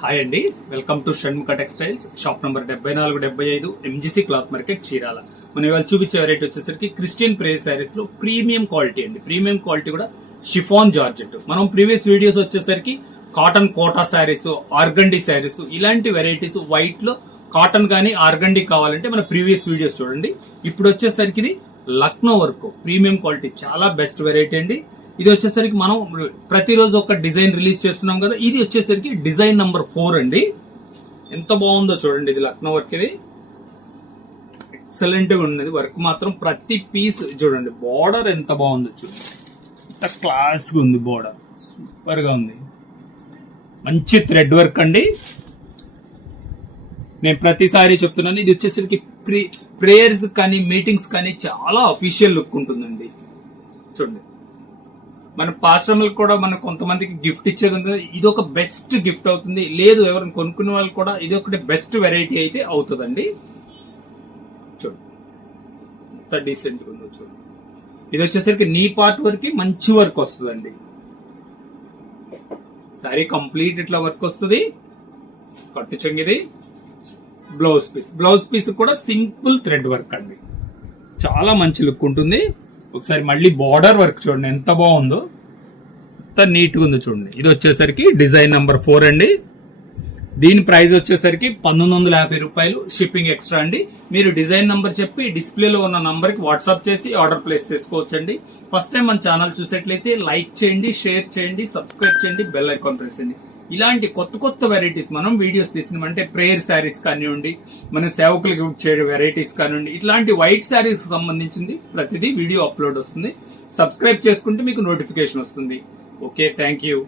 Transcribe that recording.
Hi అండి, welcome to Shanmukha textiles. Shop number 7475 MGC cloth market Chirala. మనం ఇవాళ చూపించే వెరైటీ వచ్చేసరికి క్రిస్టియన్ ప్రేయర్ శారీస్ లో ప్రీమియం క్వాలిటీ అండి. ప్రీమియం క్వాలిటీ కూడా షిఫాన్ జార్జెట్. మనం ప్రీవియస్ వీడియోస్ వచ్చేసరికి కాటన్ కోటా శారీస్, ఆర్గండి శారీస్, ఇలాంటి వెరైటీస్ వైట్ లో కాటన్ కానీ ఆర్గండి కావాలంటే మన ప్రీవియస్ వీడియోస్ చూడండి. ఇప్పుడు వచ్చేసరికి ఇది లక్నో వర్క్ ప్రీమియం క్వాలిటీ, చాలా బెస్ట్ వెరైటీ అండి. ఇది వచ్చేసరికి మనం ప్రతిరోజు ఒక డిజైన్ రిలీజ్ చేస్తున్నాం కదా. ఇది వచ్చేసరికి డిజైన్ నంబర్ 4 అండి. ఎంత బాగుందో చూడండి. ఇది లక్నో వర్క్, ఇది ఎక్సలెంట్ గా ఉన్నది. వర్క్ మాత్రం ప్రతి పీస్ చూడండి. బార్డర్ ఎంత బాగుందో చూడండి, ఎంత క్లాస్ గా ఉంది. బార్డర్ సూపర్ గా ఉంది. మంచి థ్రెడ్ వర్క్ అండి. నేను ప్రతిసారి చెప్తున్నాను, ఇది వచ్చేసరికి ప్రేయర్స్ కానీ మీటింగ్స్ కానీ చాలా అఫీషియల్ లుక్ ఉంటుందండి. చూడండి, మన పాశ్రమలకు కూడా మనం కొంతమందికి గిఫ్ట్ ఇచ్చేది ఇది ఒక బెస్ట్ గిఫ్ట్ అవుతుంది. లేదు ఎవరిని కొనుక్కునే వాళ్ళు కూడా ఇది ఒకటి బెస్ట్ వెరైటీ అయితే అవుతుందండి. చూడండి ఎంత డీసెంట్ గా ఉందో చూడండి. ఇది వచ్చేసరికి నీ పార్ట్ వరకు మంచి వర్క్ వస్తుందండి. సారీ కంప్లీట్ ఇట్లా వర్క్ వస్తుంది. కట్టు చెంగిది. బ్లౌజ్ పీస్ కూడా సింపుల్ థ్రెడ్ వర్క్ అండి. చాలా మంచి లుక్ ఉంటుంది. ఒకసారి మళ్ళీ బార్డర్ వర్క్ చూడండి ఎంత బాగుందో, ఎంత నీట్ గా ఉందో చూడండి. ఇది వచ్చేసరికి డిజైన్ నంబర్ 4 అండి. దీని ప్రైస్ వచ్చేసరికి 1950 రూపాయలు, షిప్పింగ్ ఎక్స్ట్రా అండి. మీరు డిజైన్ నంబర్ చెప్పి డిస్ప్లేలో ఉన్న నంబర్ కి వాట్సాప్ చేసి ఆర్డర్ ప్లేస్ చేసుకోవచ్చండి. ఫస్ట్ టైం మన ఛానల్ చూసేట్లయితే లైక్ చేయండి, షేర్ చేయండి, సబ్స్క్రైబ్ చేయండి, బెల్ ఐకాన్ ప్రెస్ చేయండి. ఇలాంటి కొత్త వెరైటీస్ మనం వీడియోస్ తీసినాం అంటే ప్రేయర్ శారీస్ కానివ్వండి, మన సేవకులకు ఇచ్చే వెరైటీస్ కానివ్వండి, ఇట్లాంటి వైట్ శారీస్ సంబంధించింది ప్రతిదీ వీడియో అప్లోడ్ వస్తుంది. సబ్స్క్రైబ్ చేసుకుంటే మీకు నోటిఫికేషన్ వస్తుంది. Okay, thank you.